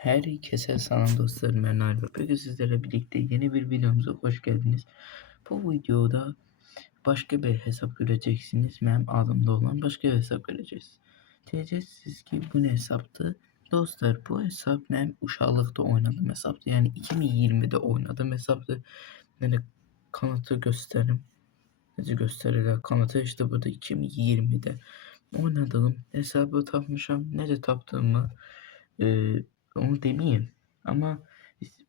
Herkese selam dostlarım, ben Alper. Bugün sizlerle birlikte yeni bir videomuza hoş geldiniz. Bu videoda başka bir hesap göreceksiniz. Benim adımda olan başka bir hesap göreceksiniz. Diyeceksiniz ki bu ne hesaptı? Dostlar, bu hesap benim uşaqlıqda oynadığım hesaptı. Yani 2020'de oynadığım hesaptı. Yani kanıtı gösterim. Necə gösterirler kanıtı işte burada 2020'de oynadığım hesabı tapmışam. Necə tapdığımı onu demeyeyim ama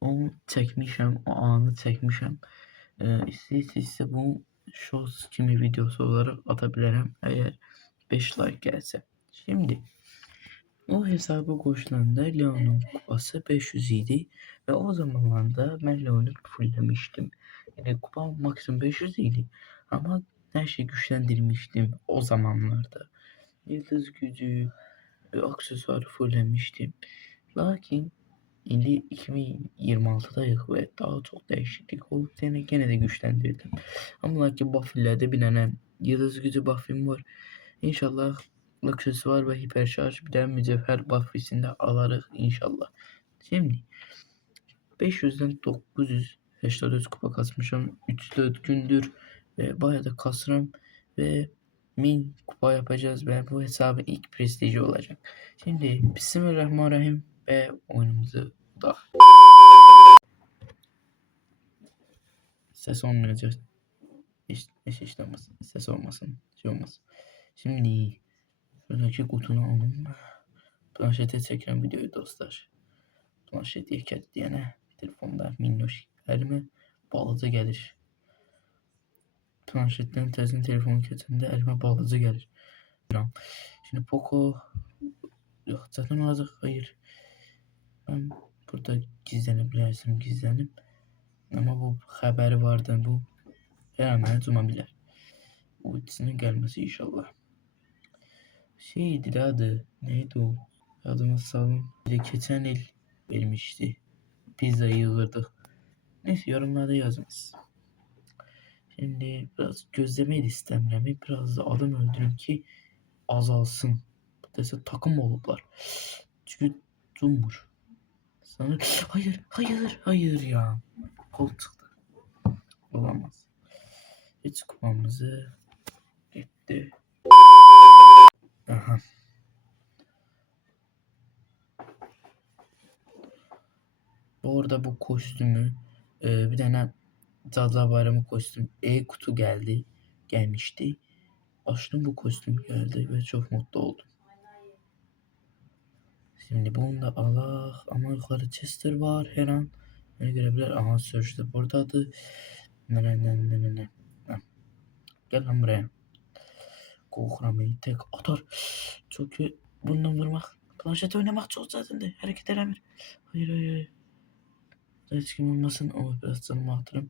onu çekmişim, o anı çekmişim. İstəyirsinizsə bunu shorts kimi videosu olarak atabilirim eğer 5 like gelse. Şimdi o hesaba koşulanda Leon'un kupası 500 idi ve o zamanlarda ben Leon'u fulllemiştim. Yani kupa maksimum 500 idi ama her şeyi güçlendirmiştim o zamanlarda. Yıldız gücü, aksesuarı fulllemiştim. Lakin şimdi 2026'dayıq ve daha çok değişiklik oldu. Gene de güçlendirdim. Ama lakin buff'lerde bir tane yıldız gücü buff'im var. İnşallah aksesuar ve hiperşarj bir de mücevher buff'isinde alırıq inşallah. Şimdi 500'den 983 kupa kasmışım. 3-4 gündür ve bayağı da kasıram ve 1000 kupa yapacağız ve bu hesabın ilk prestiji olacak. Şimdi Bismillahirrahmanirrahim ve oyunumuzu da ses olmayacak. Hiç işlemesin. Ses olmasın. Şey olmasın. Şimdi şuradaki kutunu alalım. Planşete çeken videoyu dostlar. Planşet yeket diyene telefonda minnoş elime bağlıca gelir. Planşetten tezin telefonu keçəndə əlimə bağlıca gəlir. Şimdi Poco yok zaten olacak. Hayır. Ben burada gizlenebilirsem gizlenip ama bu haberi vardı bu her an beni tutabilir. Ultisinin gelmesi inşallah. Şeydi adı neydi o? Adımı salın. Bir de geçen yıl vermişti. Pizzayı yığırdık. Neyse yorumlarda yazınız. Şimdi biraz gözlemeyi de istemiyorum. Biraz da adam öldürün ki azalsın. Dese takım oldular. Çünkü durmuş. Sana hayır ya. Kol çıktı. Olamaz. Hiç kupamızı gitti. Aha. Bu arada bu kostümü bir tane Cadılar Bayramı kostüm kutu gelmişti. Açtım bu kostüm geldi ve çok mutlu oldum. Şimdi bunu da Allah ama yukarı Chester var her an. Beni görebilir. Aha Surge'de buradadır. Ne. Gel lan buraya. Korkuramayı tek atar. Çok iyi. Bundan vurmak. Planşet oynamak çok zaten de. Hareket edemir. Hayır. Hiç kim olmasın. O biraz canımı atırım.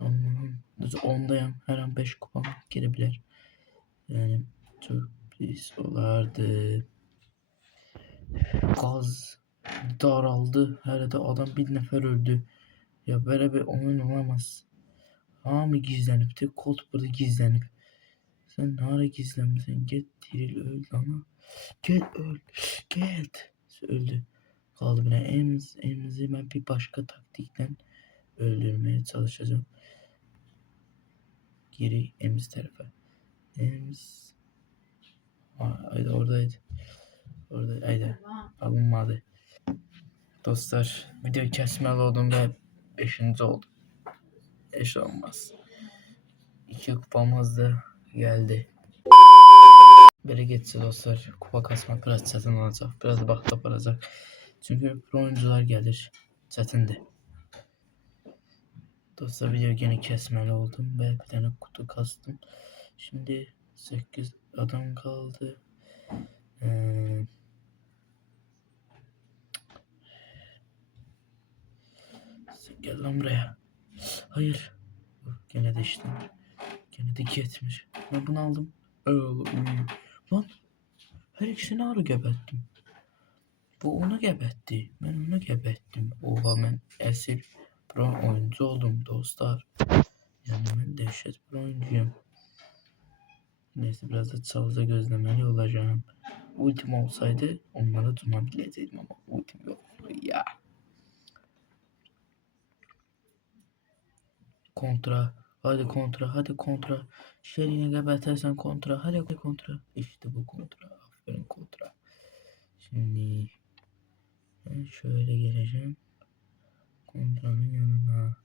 Allah'ım. Düz 10'dayım. Her an 5 kupam girebilir. Yani çok pis olardı. Gaz daraldı. Her de adam bir nefer öldü. Ya böyle bir oyun olamaz. Ama gizlenip de Colt burada gizlenip. Sen nereye gizlenmişsin? Git diril öl ama. Gel öl. Git. Öldü. Kaldı bile. Emzi ben bir başka taktikten öldürmeye çalışacağım. Geri Emz tarafa. Emz. Haydi oradaydı. Haydi. Alınmadı. Dostlar video kesmeli oldum ve 5. oldum. Eş olmaz. 2 kupamız da geldi. Böyle geçse dostlar kupa kasmak biraz çetin olacak. Biraz da vakit aparacak. Çünkü pro oyuncular gelir. Çetindi. Dostlar video gene kesmeli oldum ve bir tane kutu kastım. Şimdi 8 adam kaldı. Gel lan buraya. Hayır. Gene de işte. Gene de gitmiş. Ben bunu aldım. Lan her ikisini arı gebettim. Bu onu gebetti. Ben onu gebettim. Oha ben esil pro oyuncu oldum dostlar. Yani ben dehşet pro oyuncuyum. Neyse biraz da çalıda gözlemeli olacağım. Ultim olsaydı onları tutunabilecektim ama ultim yok. Kontra. Hadi kontra. Hadi kontra. Şerine gebertersen kontra. Hadi kontra. İşte bu kontra. Aferin kontra. Şimdi ben şöyle geleceğim. Kontranın yanına.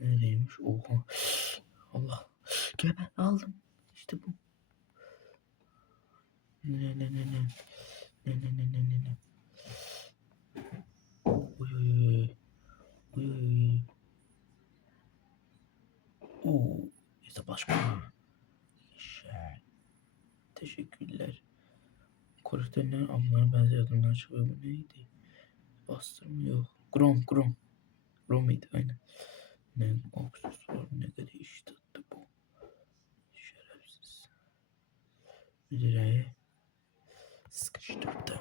Neredeymiş? Oha. Allah. Geber aldım. İşte bu. Ne. Ne. Uy. Uy. İşte başka. Şey. Teşekkürler. Karakterlerin adlarına benzerdiğinden çıkıyor. Bu neydi? Bastırma yok. Grom. Grom'ydı aynen. Ne aksesuar ne kadar iş tuttu bu. Şerefsiz. Direğe sıkıştırdım.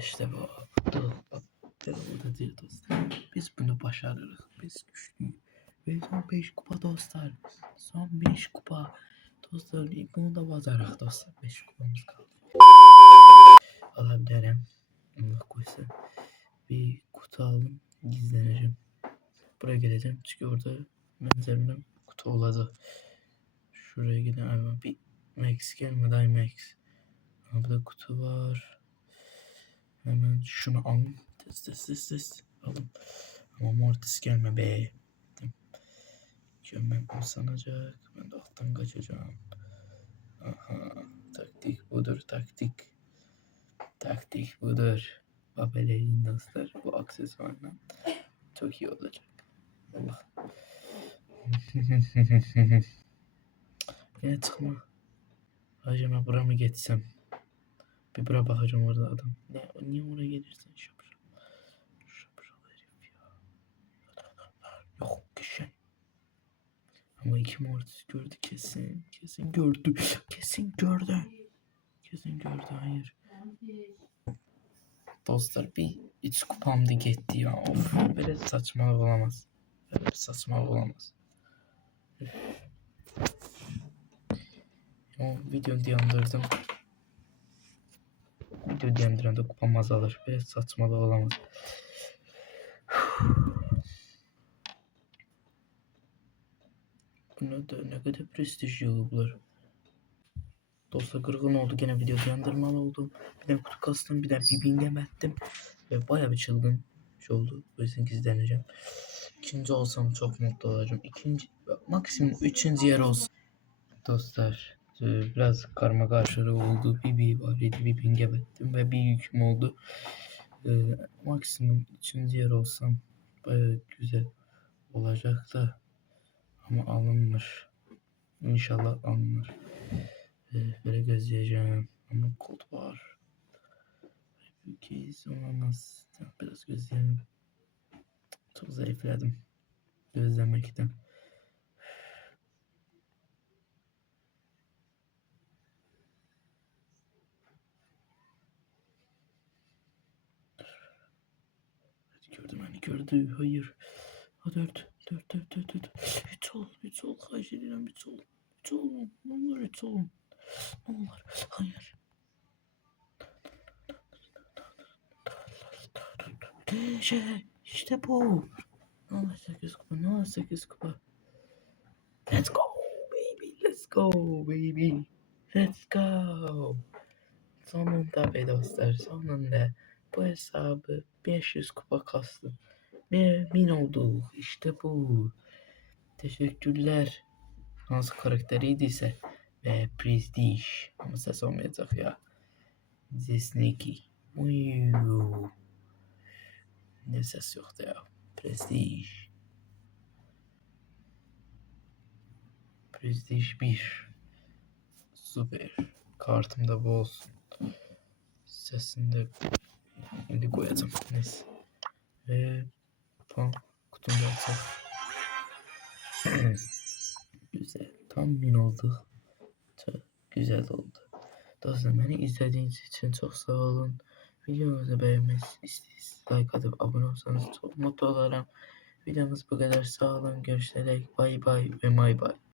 İşte bu. Devamında değil dostlar. Biz bunu başarırız. Biz güçlüyüz. Ve son 5 kupa dostlar. Son 5 kupa. Dostlar bunu da bacarıq dostlar. 5 kupamız kaldı. Alabilirim. Allah koysa. Bir kutu aldım. Gizleneceğim. Buraya geleceğim. Çünkü orada benzerimden kutu olacak. Şuraya giden ama bir Max gelmedi. Ay Max. Ama burada kutu var. Hemen şunu alın. Test. Alın. Ama Mortis gelme be. Gömmem o sanacak. Ben de alttan kaçacağım. Aha. Taktik budur. Taktik budur. Babeleyin dostlar. Bu aksesuarla çok iyi olacak. Allah. Yine çıkma. Acaba buraya mı geçsem? Bir buraya bakacağım orada adam. Niye oraya gelirsin? Şapşal herif ya. Yok geçen. Ama iki Mortis gördü kesin. Kesin gördü. Hayır. Dostlar bir 3 kupamda gitti ya. Of, böyle saçmalık olamaz. O videoyu dayandırdım. Video dayandıranda kupam azalır. Böyle saçmalık olamaz. Buna da ne kadar prestijli oldular. Dostlar kırgın oldu. Gene video dayandırmalı oldum. Bir de kutu kastım. Bir de birbirine ettim. Ve baya bir çılgın şey oldu. O yüzden gizleneceğim. İkinci olsam çok mutlu olacağım. Maksimum 3. yer olsun. Dostlar biraz karma karşılığı oldu. Bir var idi. Bir gebettim ve bir yüküm oldu. Maksimum 3. yer olsam baya güzel olacak da. Ama alınmış. İnşallah alınır. Böyle gözleyeceğim. Ama kod var. Bir kez olamaz. Biraz gözleyelim. Çok zayıfladım. Gözlemekten. Gördü. Hayır. Ha 4. 3 ol. Aceleyle 3 ol. 3 ol. Ne olur 3 ol. Ne olur. Hayır. İşte bu. Ne olur 8 kupa. Let's go baby. Sonunda be dostlar. Sonunda bu hesabı 500 kupa kastım. Min olduk. İşte bu. Teşekkürler. Nasıl karakteriyse ve Prestige. Ama ses olmayacak ya. The Sneaky. Uyuu. Ne ses yoktu ya. Prestige 1. Süper. Kartımda bu olsun. Sesini de şimdi koyacağım. Neyse. Ve tam kutumda açalım. Güzel. Tam 1000 oldu. Çok güzel oldu. Dostlar beni izlediğiniz için çok sağ olun. Videomuzu beğenmeyi like atıp abone olsanız çok mutlu olurum. Videomuz bu kadar. Sağ olun. Görüşürüz. Bye ve may.